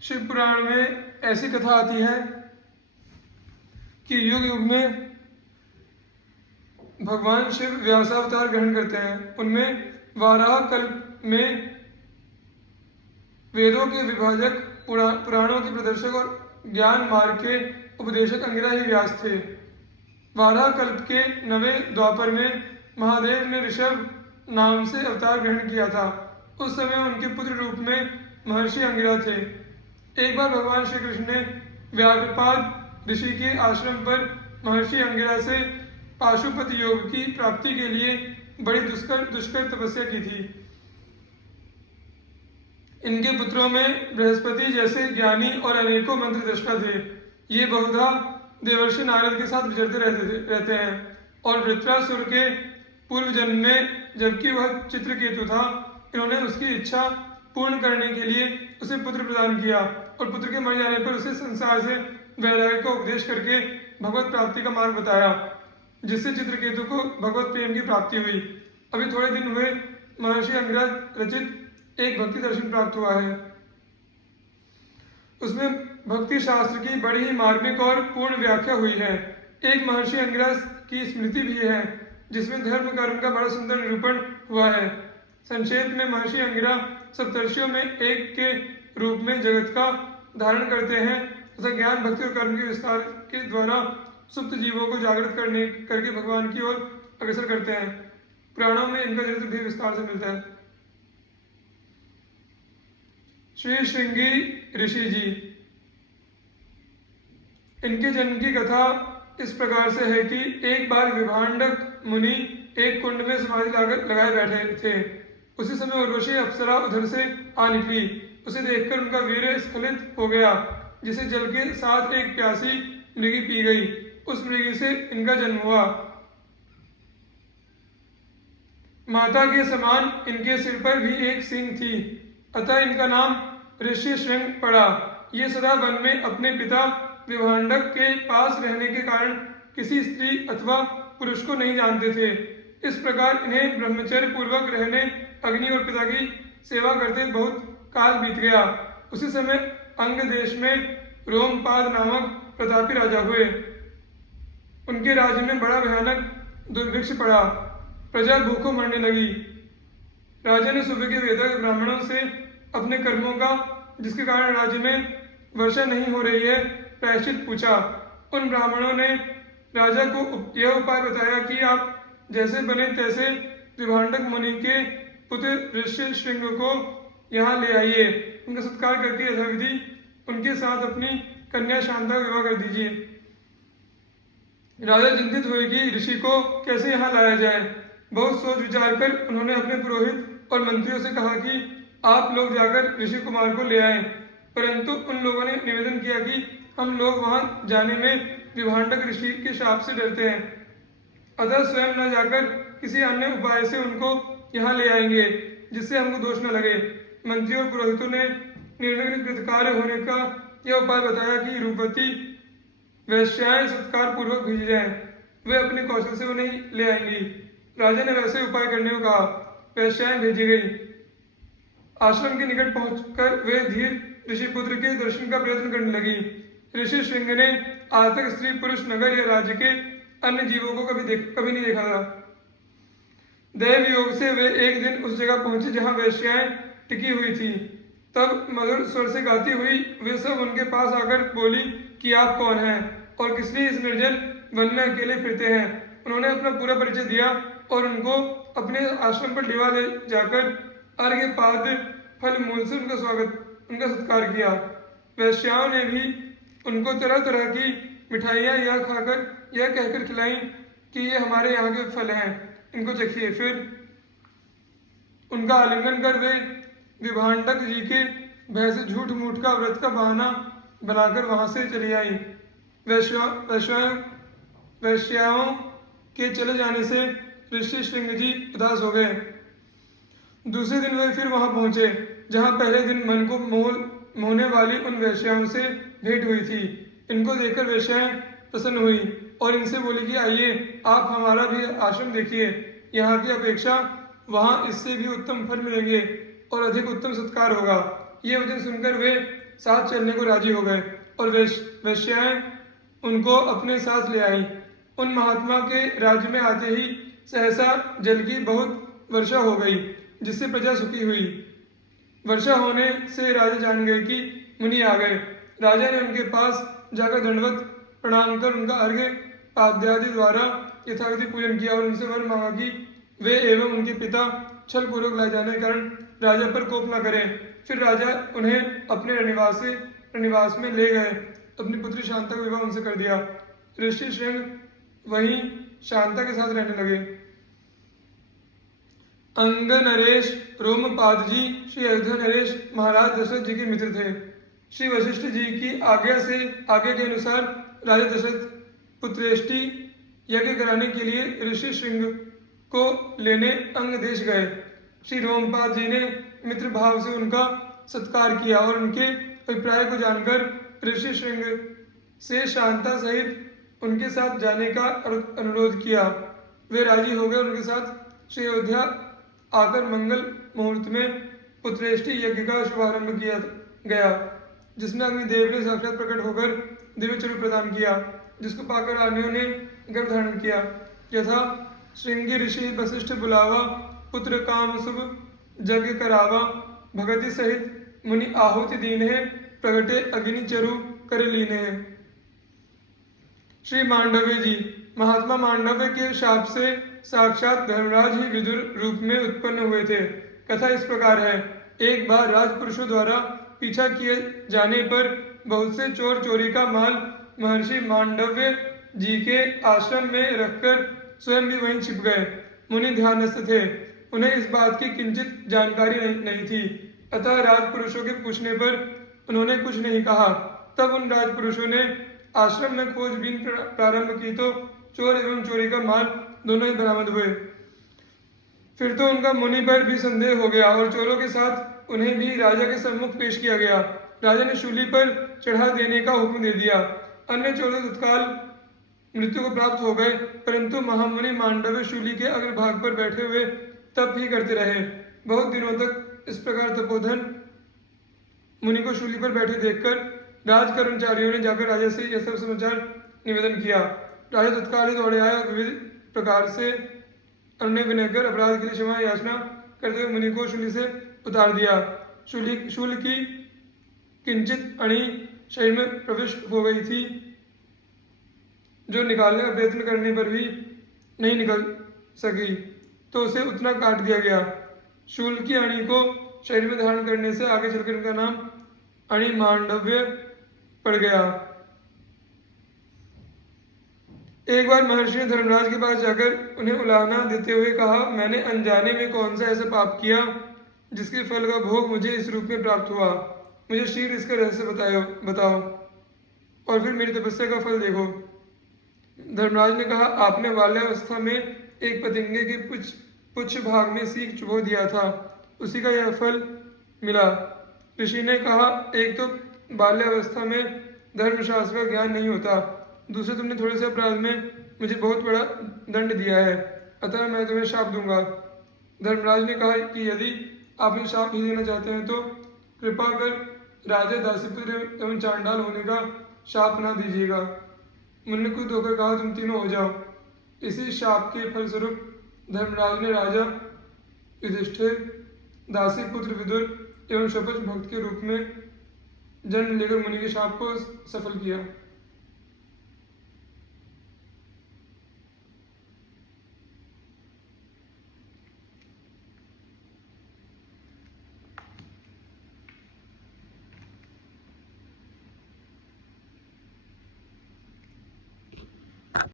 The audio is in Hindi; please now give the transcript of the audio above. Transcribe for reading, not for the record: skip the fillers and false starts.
शिव पुराण में ऐसी कथा आती है कि युग युग में भगवान शिव व्यासावतार ग्रहण करते हैं। उनमें वाराह कल्प में वेदों के विभाजक, पुराणों के प्रदर्शक और ज्ञान मार्ग के उपदेशक अंगिरा ही व्यास थे। वाराह कल्प के 9वें द्वापर में महादेव ने ऋषभ नाम से अवतार ग्रहण किया था। उस समय उनके पुत्र रूप में महर्षि अंगिरा थे। एक बार भगवान श्री कृष्ण ने व्याघ्रपाद ऋषि के आश्रम पर महर्षि अंगिरा से पाशुपत योग की प्राप्ति के लिए बड़ी दुष्कर तपस्या की थी। इनके पुत्रों में बृहस्पति जैसे ज्ञानी और अनेकों मंत्र दृष्टा थे। ये बहुधा देवर्षि नारद के साथ विचरते रहते हैं और वृत्रासुर के पूर्व जन्म में, जबकि वह चित्रकेतु था, इन्होंने उसकी इच्छा पूर्ण करने के लिए उसे पुत्र प्रदान किया और पुत्र के मर जाने पर उसे संसार से वैराग्य का उपदेश करके भगवत प्राप्ति का मार्ग बताया, जिससे चित्रकेतु को भगवत प्रेम की प्राप्ति हुई। अभी थोड़े दिन हुए महर्षि अंगिरा रचित एक भक्ति दर्शन प्राप्त हुआ है। उसमें भक्ति शास्त्र की बड़ी ही मार्मिक और पूर्ण व्याख्या हुई है। एक महर्षि अंगिरा की स्मृति भी है जिसमें धर्म कर्म का बड़ा सुंदर निरूपण हुआ है। संक्षेप में महर्षि अंगिरा सप्तर्षियों में एक के रूप में जगत का धारण करते हैं तथा ज्ञान, भक्ति और कर्म के विस्तार के द्वारा सुप्त जीवों को जागृत करके भगवान की ओर अग्रसर करते हैं। पुराणों में इनका चरित्र भी विस्तार से मिलता है। श्री श्रृंगी ऋषि जी, इनके जन्म की कथा इस प्रकार से है कि एक बार विभांडक मुनि एक कुंड में समाधि लगाए बैठे थे। उसी समय उर्वशी अप्सरा उधर से आ निकली। उसे देखकर उनका वीर्य स्खलित हो गया, जिसे जल के साथ एक प्यासी मृगी पी गई। उस मृगी से इनका जन्म हुआ। माता के समान इनके सिर पर भी एक सींग थी, अतः इनका नाम ऋषि श्रृंग पड़ा। ये सदा वन में अपने पिता विभांडक के पास रहने के कारण किसी स्त्री अथवा पुरुष को नहीं जानते थे। इस प्रकार इन्हें ब्रह्मचर्य पूर्वक रहने, अग्नि और पिता की सेवा करते बहुत काल बीत गया। उसी समय अंग देश में रोमपाद नामक प्रतापी राजा हुए। उनके राज्य में बड़ा भयानक दुर्भिक्ष पड़ा। प्रजा भूखों मरने लगी। राजा ने सुबह के वेदक ब्राह्मणों से अपने कर्मों का, जिसके कारण राज्य में वर्षा नहीं हो रही है, प्रायश्चित पूछा। उन ब्राह्मणों ने राजा को यह उपाय बताया कि आप जैसे बने तैसे विभांडक मुनि के पुत्र ऋषि श्रृंग को यहाँ ले आइए। उनका सत्कार करके यथाविधि उनके साथ अपनी कन्या शांता का विवाह कर दीजिए। राजा चिंतित हुए कि ऋषि को कैसे यहाँ लाया जाए। बहुत सोच विचार कर उन्होंने अपने पुरोहित और मंत्रियों से कहा कि आप लोग जाकर ऋषि कुमार को ले आए। परंतु उन लोगों ने निवेदन किया कि हम लोग वहां जाने में विभांडक ऋषि के शाप से डरते हैं, अतः स्वयं न जाकर किसी अन्य उपाय से उनको यहाँ ले आएंगे, जिससे हमको दोष न लगे। मंत्रियों और पुरोहितों ने निर्विघ्न कृतकार्य होने का यह उपाय बताया कि रूपवती वैश्याएं सत्कार पूर्वक भेजी जाएं। वे अपने कौशल से उन्हें ले आएंगी। राजा ने वैसे उपाय करने को कहा। वैश्याएं भेजी गई। आश्रम के निकट पहुंचकर वे धीर ऋषिपुत्र के दर्शन का प्रयत्न करने लगी। ऋषि श्रृंग ने आज तक स्त्री पुरुष, नगर या राज्य के अन्य जीवों को कभी नहीं देखा था। दैव योग से वे एक दिन उस जगह पहुंचे जहां वैश्याएं टिकी हुई थी। तब मधुर स्वर से गाती हुई वे सब उनके पास आकर बोली कि आप कौन हैं और किस लिए इस निर्जन वन में अकेले फिरते हैं। उन्होंने अपना पूरा परिचय दिया और उनको अपने आश्रम पर लेवा ले जाकर अर्घ्य, पाद्य, फल मूल से उनका सत्कार किया। वैश्याओं ने भी उनको तरह तरह की मिठाइयाँ यह कहकर खिलाई कि ये हमारे यहाँ के फल हैं, इनको चखिए। फिर उनका आलिंगन कर वे विभांडक जी के भय से झूठ मूठ का व्रत का बहाना बनाकर वहां से चली आई। वैश्याओं के चले जाने से ऋषि श्रृंग जी उदास हो गए। दूसरे दिन वे फिर वहां पहुंचे जहां पहले दिन मन को मोहने वाली उन वैश्याओं से भेंट हुई थी। इनको देखकर वैश्याएं प्रसन्न हुई और इनसे बोली कि आइए, आप हमारा भी आश्रम देखिए। यहाँ की अपेक्षा वहाँ इससे भी उत्तम फल मिलेंगे और अधिक उत्तम सत्कार होगा। ये वचन सुनकर वे साथ चलने को राजी हो गए और वेश्याएं उनको अपने साथ ले आई। उन महात्मा के राज्य में आते ही सहसा जल की बहुत वर्षा हो गई, जिससे प्रजा सुखी हुई। वर्षा होने से राजा जान गए कि मुनि आ गए। राजा ने उनके पास जाकर दंडवत प्रणाम कर उनका अर्घ्य पाद्यादि द्वारा यथाविधि पूजन किया और उनसे वर मांगा कि वे एवं उनके पिता छल पूर्वक लाए जाने के कारण राजा पर कोप न करें। फिर राजा उन्हें अपने रनिवास में ले गए। अपनी पुत्री शांता का विवाह उनसे कर दिया। ऋषि श्रृंग वहीं शांता के साथ रहने लगे। अंग नरेश रोमपाद जी श्री अयोध्या नरेश महाराज दशरथ जी के मित्र थे। श्री वशिष्ठ जी की आज्ञा के अनुसार राजा दशरथ पुत्रेष्टि यज्ञ कराने के लिए ऋषि श्रृंग को लेने अंग देश गए। श्री रोमपाद जी ने मित्र भाव से उनका सत्कार किया और उनके अभिप्राय को जानकर ऋषि श्रृंग से शांता सहित उनके साथ जाने का अनुरोध किया। वे राजी हो गए। उनके साथ श्री अयोध्या आकर मंगल मुहूर्त में पुत्रेष्टि यज्ञ का शुभारंभ किया गया, जिसमें अग्निदेव ने साक्षात प्रकट होकर दिव्य चरु प्रदान किया, जिसको पाकर रानियों ने गर्भ धारण किया। यथा श्रृंगी ऋषि वशिष्ठ बुलावा पुत्र काम शुभ यज्ञ करावा भगति सहित मुनि आहुति दीन है प्रगटे अग्नि चरु कर लीने है। श्री मांडव्य जी महात्मा मांडव्य के शाप से साक्षात धर्मराज ही विदुर रूप में उत्पन्न हुए थे। कथा इस प्रकार है। एक बार राजपुरुषों द्वारा पीछा किए जाने पर बहुत से चोर चोरी का माल महर्षि मांडव्य जी के आश्रम में रखकर स्वयं भी वहीं छिप गए। मुनि ध्यानस्थ थे, उन्हें इस बात की किंचित जानकारी नहीं थी, अतः राजपुरुषों के पूछने पर उन्होंने कुछ नहीं कहा। तब उन राजपुरुषों ने आश्रम में खोजबीन प्रारंभ की तो चोर एवं चोरी का माल दोनों ही बरामद हुए। फिर तो उनका मुनि पर भी संदेह हो गया और चोरों के साथ उन्हें भी राजा के सम्मुख पेश किया गया। राजा ने शूली पर चढ़ा देने का हुक्म दे दिया। अन्य चोर तत्काल मृत्यु को प्राप्त हो गए, परंतु महामुनि मांडव्य शूली के अग्रभाग पर बैठे हुए तप ही करते रहे। बहुत दिनों तक इस प्रकार तपोधन मुनि को शूली पर बैठे देखकर राज कर्मचारियों ने जाकर राजा से यह सब समाचार निवेदन किया। राजा तत्काल ही दौड़े आए और विविध प्रकार से अन्य विनय कर अपराध के लिए क्षमा याचना करते हुए मुनि को शूली से उतार दिया। शूल की किंचित अणी शरीर में प्रविष्ट हो गई थी, जो निकालने का प्रयत्न करने पर भी नहीं निकल सकी, तो उसे उतना काट दिया गया। शूल की अणी को शरीर में धारण करने से आगे चलकर इनका नाम अणि मांडव्य पड़ गया। एक बार महर्षि ने धर्मराज के पास जाकर उन्हें उलाहना देते हुए कहा, मैंने अनजाने में कौन सा ऐसा पाप किया जिसके फल का भोग मुझे इस रूप में प्राप्त हुआ। मुझे शीघ्र इसका रहस्य बताओ और फिर मेरी तपस्या का फल देखो। धर्मराज ने कहा, आपने बाल्यावस्था में एक पतंगे के पुच्छ भाग में सीख चुभो दिया था, उसी का यह फल मिला। ऋषि ने कहा, एक तो बाल्यावस्था में धर्मशास्त्र का ज्ञान नहीं होता, दूसरे तुमने थोड़े से अपराध में मुझे बहुत बड़ा दंड दिया है, अतः मैं तुम्हें शाप दूंगा। धर्मराज ने कहा कि यदि आप मुझे शाप ही देना चाहते हैं तो कृपा कर राजा दासीपुत्र एवं चांडाल होने का शाप ना दीजिएगा। मुनि ने खुद होकर कहा, तुम तीनों हो जाओ। इसी शाप के फलस्वरूप धर्मराज ने राजा युधिष्ठिर, दासी पुत्र विदुर एवं शपथ भक्त के रूप में जन्म लेकर मुनि के शाप को सफल किया।